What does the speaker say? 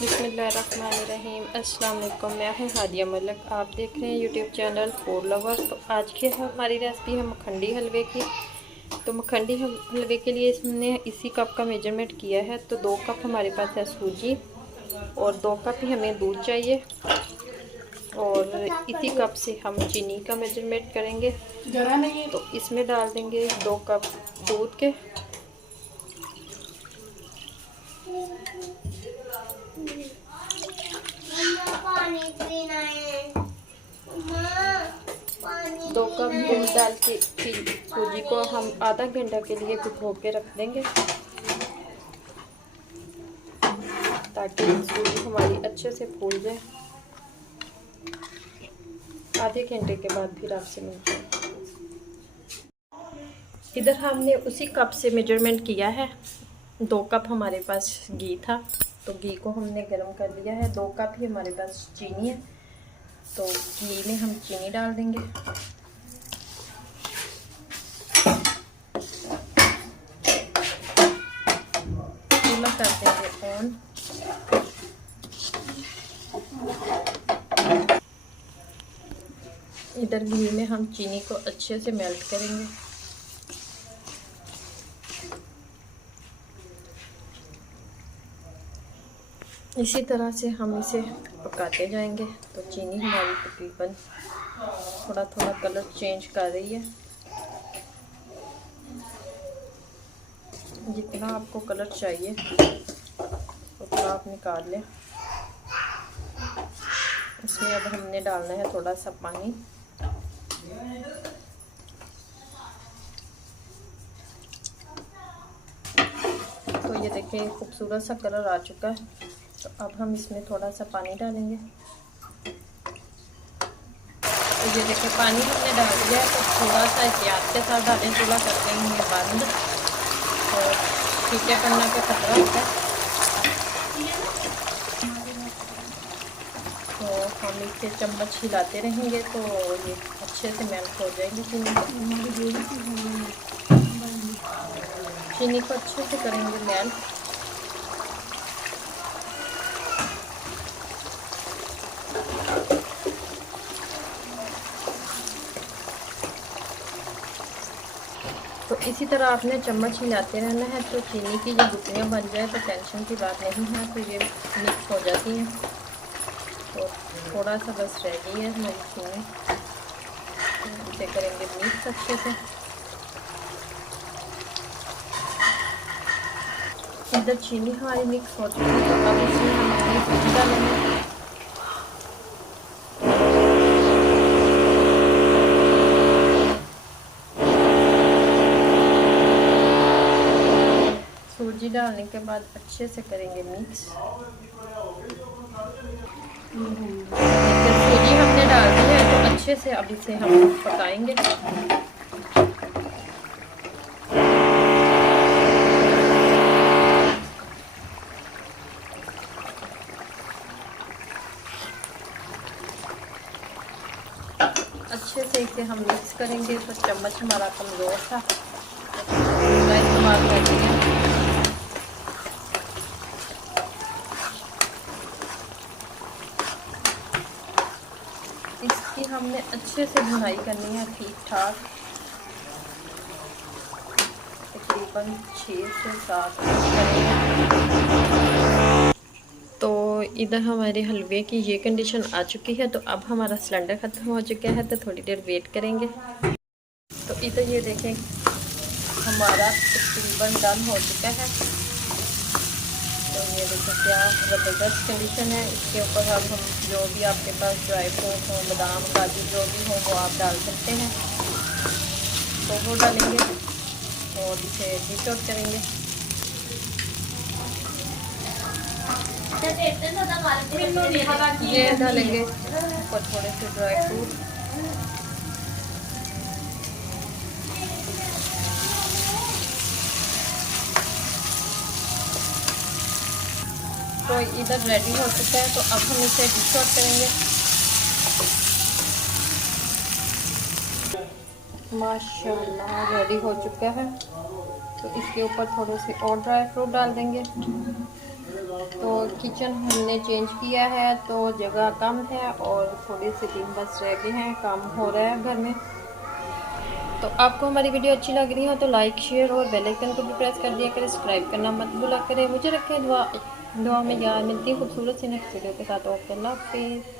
बिस्मिल्लाहिर्रहमानिर्रहीम। अस्सलाम वालेकुम। मैं हूँ हादिया मलिक। आप देख रहे हैं यूट्यूब चैनल फूड लवर्स। तो आज की हमारी रेसिपी है मखंडी हलवे की। तो मखंडी हलवे के लिए इसने इसी कप का मेजरमेंट किया है। तो 2 कप हमारे पास है सूजी और 2 कप ही हमें दूध चाहिए और इसी कप से हम चीनी का मेजरमेंट करेंगे। तो इसमें डाल देंगे 2 कप दूध के। दो कप दूध डाल के सूजी को हम आधा घंटा के लिए भिगो के रख देंगे ताकि सूजी हमारी अच्छे से फूल जाए। आधे घंटे के बाद फिर आपसे मिलते हैं। इधर हमने उसी कप से मेजरमेंट किया है। 2 कप हमारे पास घी था, तो घी को हमने गर्म कर लिया है। 2 कप ही हमारे पास चीनी है, तो घी में हम चीनी डाल देंगे। चूल्हा कर देंगे ऑन। इधर घी में हम चीनी को अच्छे से मेल्ट करेंगे। इसी तरह से हम इसे पकाते जाएंगे। तो चीनी हमारी तकरीबन थोड़ा थोड़ा कलर चेंज कर रही है। जितना आपको कलर चाहिए उतना आप निकाल लें। इसमें अब हमने डालना है थोड़ा सा पानी। तो ये देखें खूबसूरत सा कलर आ चुका है। तो अब हम इसमें थोड़ा सा पानी डालेंगे। तो ये देखें पानी हमने डाल दिया है। तो थोड़ा सा एहतियात के साथ डालें। चूल्हा कर देंगे बंद और फीके पड़ने का खतरा होता है। तो हम इसे चम्मच हिलाते रहेंगे तो ये अच्छे से मेल्ट हो जाएगी चीनी को अच्छे से करेंगे मेल्ट। तो इसी तरह आपने चम्मच हिलाते रहना है। तो चीनी की जो गुठलियाँ बन जाए तो टेंशन की बात नहीं है, तो ये मिक्स हो जाती हैं। तो थोड़ा सा बस रह गई है हमारी चीनी, इसे करेंगे मिक्स अच्छे से। इधर चीनी हमारी मिक्स हो चुकी है। तो अब इसमें हम सूजी डालेंगे। सूजी डालने के बाद अच्छे से करेंगे मिक्स। सूजी हमने डाल दी है तो अच्छे से अब इसे हम पकाएंगे। अच्छे से इसे हम मिक्स करेंगे। तो चम्मच हमारा कमज़ोर था, तो इस्तेमाल कर दिया। इसकी हमने अच्छे से भुनाई करनी है, ठीक ठाक तकरीबन 6 से 7 मिनट। तो इधर हमारे हलवे की ये कंडीशन आ चुकी है। तो अब हमारा सिलेंडर ख़त्म हो चुका है, तो थोड़ी देर वेट करेंगे। तो इधर ये देखें हमारा तकरीबन डन हो चुका है। तो ये देखो क्या ज़बरदस्त कंडीशन है। इसके ऊपर अब हम जो भी आपके पास ड्राई फ्रूट हो, बादाम काजू जो भी हो वो आप डाल सकते हैं, तो वो डालेंगे और इसे डिश आउट करेंगे। ये डालेंगे ऊपर थोड़े से ड्राई फ्रूट। तो इधर रेडी हो चुका है। तो अब हम इसे डिश आउट करेंगे। माशाल्लाह रेडी हो चुका है। तो इसके ऊपर थोड़े से और ड्राई फ्रूट डाल देंगे। तो किचन हमने चेंज किया है तो जगह कम है और थोड़ी सी दिन बस रह गए हैं, काम हो रहा है घर में। तो आपको हमारी वीडियो अच्छी लग रही हो तो लाइक शेयर और बेल आइकन को भी प्रेस कर दिया करें, सब्सक्राइब करना मत भूला करें। मुझे रखें दुआ में याद। मिलती है खूबसूरत सी नेक्स्ट वीडियो के साथ। ओके, अल्लाह हाफिज़।